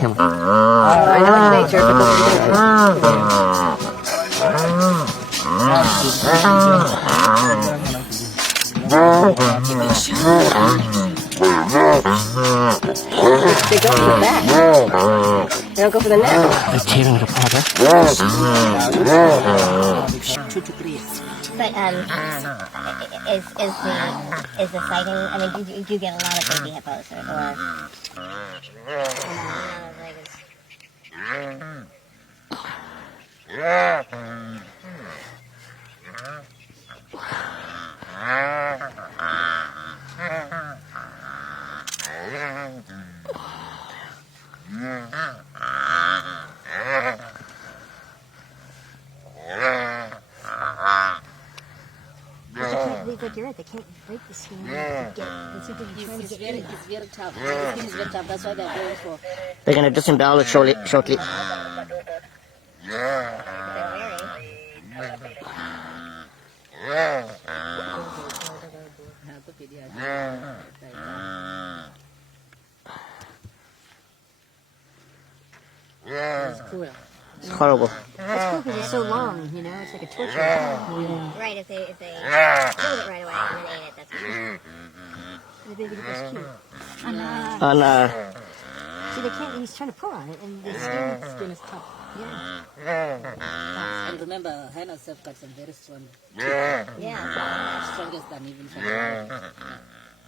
him. I know it's nature, they go for the back. They don't go for the neck. They're tearing it apart, huh? But is the sighting? I mean, do you get a lot of baby hippos or? Like you're right, they can't break the skin. It's very tough. It's very tough. That's why they're going for. They're going to disembowel it shortly. It's horrible. It's cool because it's so long, you know, it's like a torture. Yeah. Right, if they killed it right away and then ate it, that's cute. The baby was cute. Oh no. See, they can't, he's trying to pull on it, and the skin is tough. Yeah. And remember, hyenas have got some very strong Yeah. strongest than even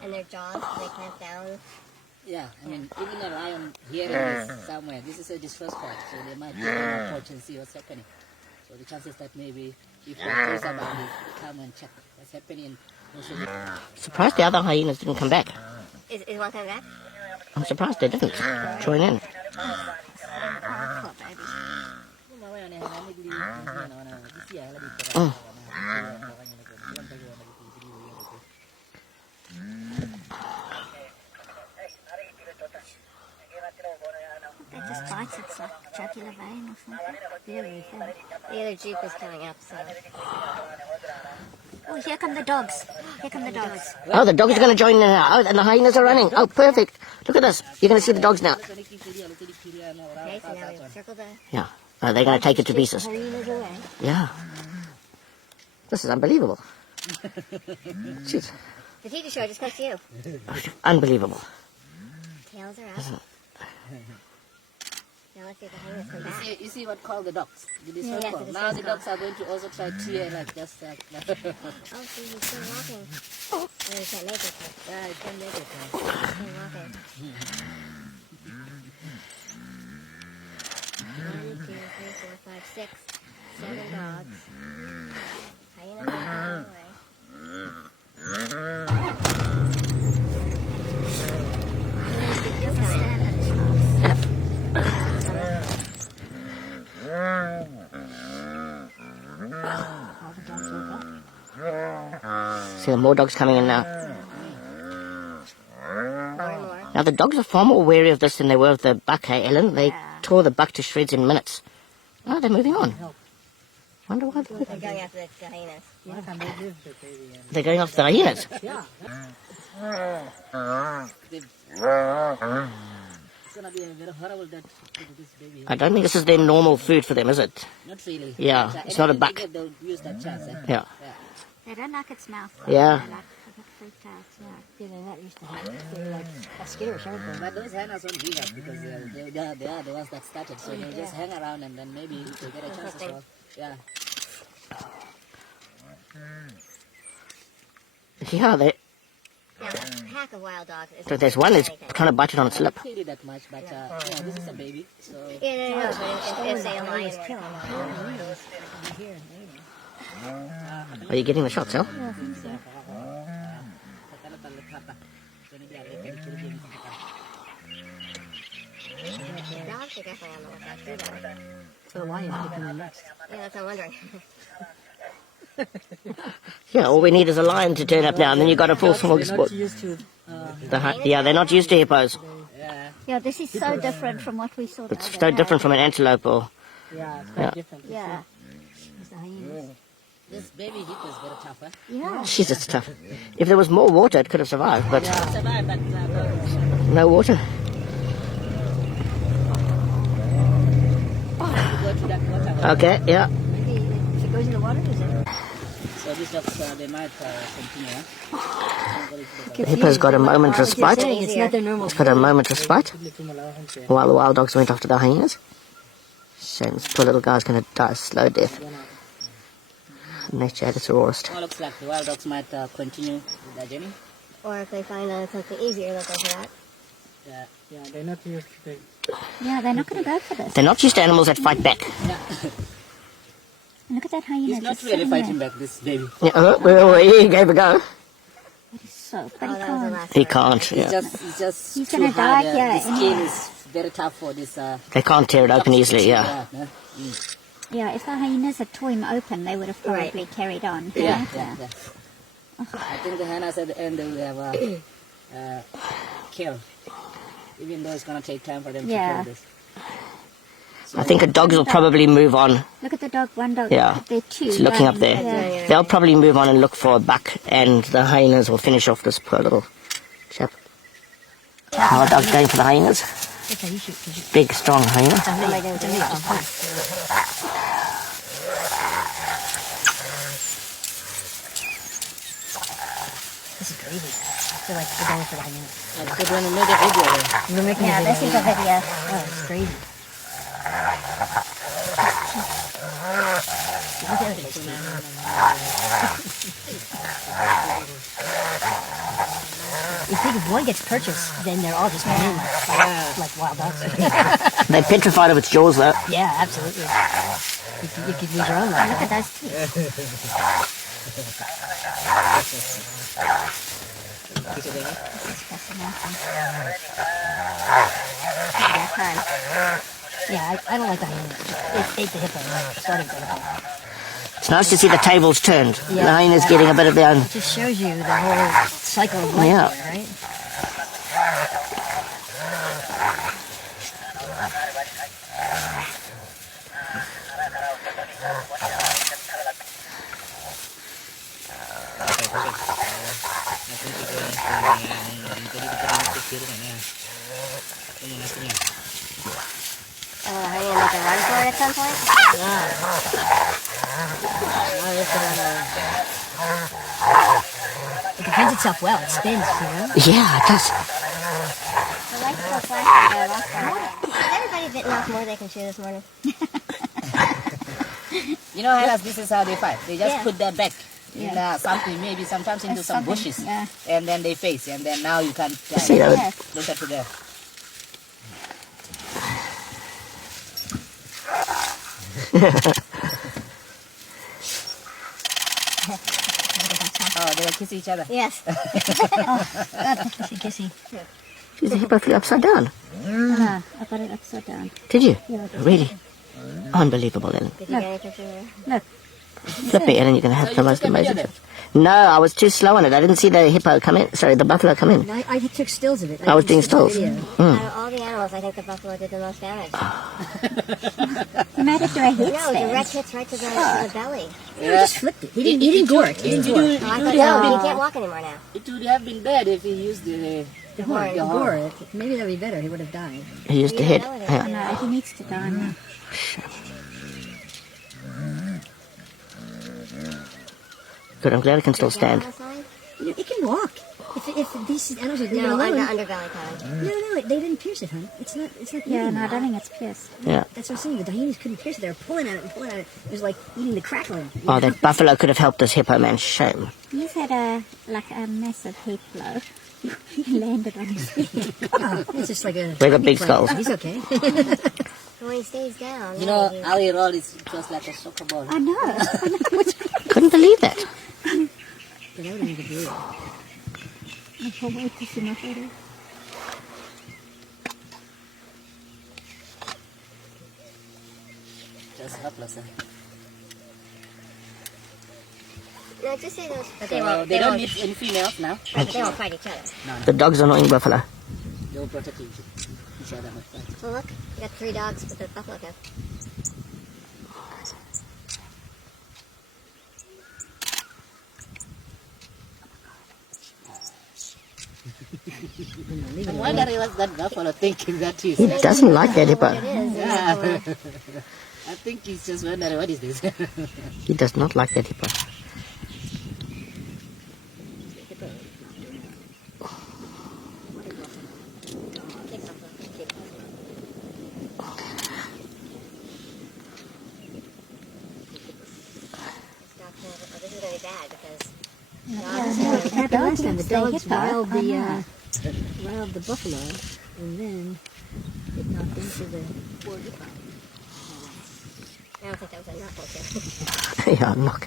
And their jaws, they clamp down. Yeah, I mean, even a lion hearing this somewhere, this is his first part, so they might go and approach and see what's happening. So the chances that maybe if we're close about it, come and check what's happening. Surprised the other hyenas didn't come back. Is one coming back? I'm surprised they didn't join in. It just bites its like jugular vein or something. Really thin. The other jeep is coming up, so. Oh, here come the dogs. Here come the dogs. Oh, the dogs are going to join in now. Oh, and the hyenas are running. Oh, perfect. Look at this. You're going to see the dogs now. Okay, so now we circle the Yeah. Oh, they're going to take it to pieces. hyenas away. Yeah. This is unbelievable. Jeez. The TV show just close to you. Unbelievable. Tails are up. Now let's see if the hyenas come back. You see what called the dogs? This Yeah, call. the Now the first dogs are going to also try to tear like just like that. Oh, see, he's still walking. Oh, he can't make it. Yeah, it can make it. He's still walking. 1, 2, 3, 4, 5, 6, 7 dogs. Hyenas are going away. See, more dogs coming in now. Now, the dogs are far more wary of this than they were of the buck, hey, Ellen? They tore the buck to shreds in minutes. Oh, they're moving on. Wonder why They're going after the hyenas. they're going after the hyenas. It's gonna be a very horrible death to this baby. I don't think this is their normal food for them, is it? Not really. Yeah, it's not a buck. They'll use that chance. Yeah. They don't like its mouth. Yeah. They get freaked out. Yeah, they're not used to it. They're like scared, aren't they? But those hyenas won't give up because they are the ones that started. So they'll just hang around and then maybe if they get a chance as well. Yeah. Yeah, they, Yeah, a pack of wild dogs. there's one that's trying to bite it on its lip. Not really that much, but this is a baby. So Yeah, no, but if say a lion were Are you getting the shots, Al? dogs are definitely on the lookout too, though. the lion picking the next. Yeah, that's what I'm wondering. Yeah, all we need is a lion to turn up now, and then you've got a full smorgasbord. Yeah, they're not used to hippos. Yeah, this is so different from what we saw. It's so different from an antelope or... Yeah, it's Yeah. different. Yeah. This baby hippo is very tough, huh? Yeah. Jeez, it's tough. If there was more water, it could have survived, but Survive, but no water. Okay, yeah. Maybe if it goes in the water, is it? So these dogs, they might continue. The hippo's got a moment's respite. It's not their normal. It's got a moment's respite while the wild dogs went after the hyenas. Shame this poor little guy's going to die a slow death. Nature at its rawest. Well, looks like the wild dogs might continue with their journey. Or if they find something easier, they'll go for that. Yeah, they're not used to it. Yeah, they're not going to go for this. They're not used to animals that fight back. yeah. Look at that hyena. He's not just really sitting fighting there. back, this baby. Yeah, well, he gave a go. So, but Oh, he can't. He can't, yeah. He's just He's too gonna die hard. here The skin anyway. is very tough for this. They can't tear it open easily, yeah. Yeah, if the hyenas had tore him open, they would have probably Right. carried on. Yeah. I think the hyenas at the end they will have killed, even though it's gonna take time for them Yeah. to kill this. I think the dogs will probably move on. Look at the dog, one dog. Yeah. They're two. It's looking up there. Yeah. They'll probably move on and look for a buck, and the hyenas will finish off this poor little chap. How are dogs going for the hyenas? Big, strong hyena. This is crazy. I feel like we're going for the hyenas. Like they're gonna make a video. We're making this is a video. Oh, it's crazy. You think if one gets purchased, then they're all just running like wild dogs. They're petrified of its jaws, though. Yeah, absolutely. You could use your own life. Look at those teeth. Yeah, I don't like the hyena. It ate the hippo, like, starting to the hippo. It's nice to see the tables turned. Yeah. The hyena's getting a bit of their own. It just shows you the whole cycle of life Yeah. here, right? Hyena make a run for it at some point? It defends itself well. It spins, you know? Yeah, it does. The light's still flashing, though. That's all. Has everybody bitten off more they can chew this morning? You know, hyenas, this is how they fight. They just Yeah. put their back in something, maybe sometimes into some bushes, Yeah. and then they face, and then now you can See that? Yes. closer to them. Oh, they will kiss each other. Yes. Kissy, kissy. Geez, the hippo flew upside down. I got it upside down. Did you? Yeah. Really? Unbelievable, Ellen. Did you get any picture there? Look. Flip it, Ellen, you're going to have So the you most took a amazing video trip. No, I was too slow on it. I didn't see the hippo come in. Sorry, the buffalo come in. I took stills of it. I was doing stills. Out of all the animals, I think the buffalo did the most damage. You might have to a heat No, direct hits right to the belly. Yeah. Just flipped it. He didn't gore it. He didn't gore it. It Oh, I would thought, have no, he been, can't walk anymore now. it would have been bad if he used the horn. the horn. it. Maybe that would be better. He would have died. He used the head. Yeah. No, he needs to die now. Good, I'm glad I can still stand. It can walk. If these animals are leaving alone. No, underbelly kind. No, they didn't pierce it, hon. It's not. Yeah, no, I don't think it's pierced. Yeah. That's what I'm saying. The hyenas couldn't pierce it. They were pulling at it and pulling at it. It was like eating the crackling. Oh, that buffalo could have helped this hippo, man. Shame. He's had a massive heat blow. He landed on his feet. It's just like a. They got big skulls. He's okay. When he stays down. You know, how he roll is just like a soccer ball. I know. Couldn't believe that. That would have been good. I can't wait to see my photo. Just helpless. No, just say those. So they don't need any females now. They won't fight each other. The dog's annoying buffalo. They will protect each other. So look, you got 3 dogs with the buffalo go. I wonder what that buffalo thinking that is. He doesn't like that hippo. It is. Yeah. I think he's just wondering what is this. He does not like that hippo. This is going to be bad because The dogs the say dogs hippo. riled I the know. riled the buffalo, and then it knocked into the poor hippo. I don't think that was a knuckle kill. Yeah, knock.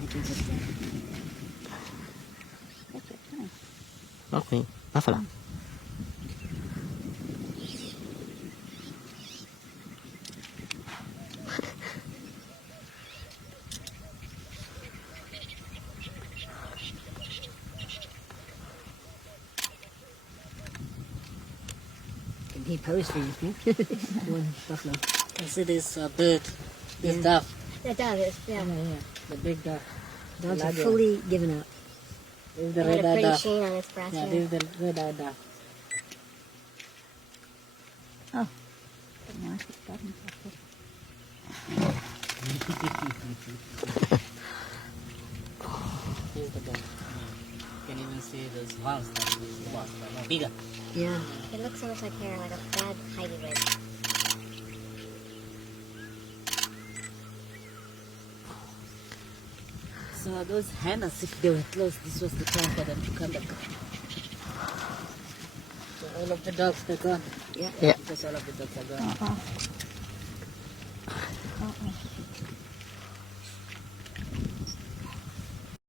That's it, fine. Knock me. Buffalo. He posed for you, one buffalo. See this bird, this dove. That dog is, yeah. The big dove. Dogs are larger fully given up. This is the It had a red-eyed pretty dove. sheen on its breast. Yeah, Yeah. this is the red-eyed dove. But now it's got him properly. Here's the dove. You can even see those horns that is the boss, but no bigger. Yeah. It looks so much like hair, like a bad Heidi wig. So those hyenas, if they were close, this was the time for them to come back. So all of the dogs are gone. Yeah. Yeah. Because all of the dogs are gone. Uh-oh. Uh-oh.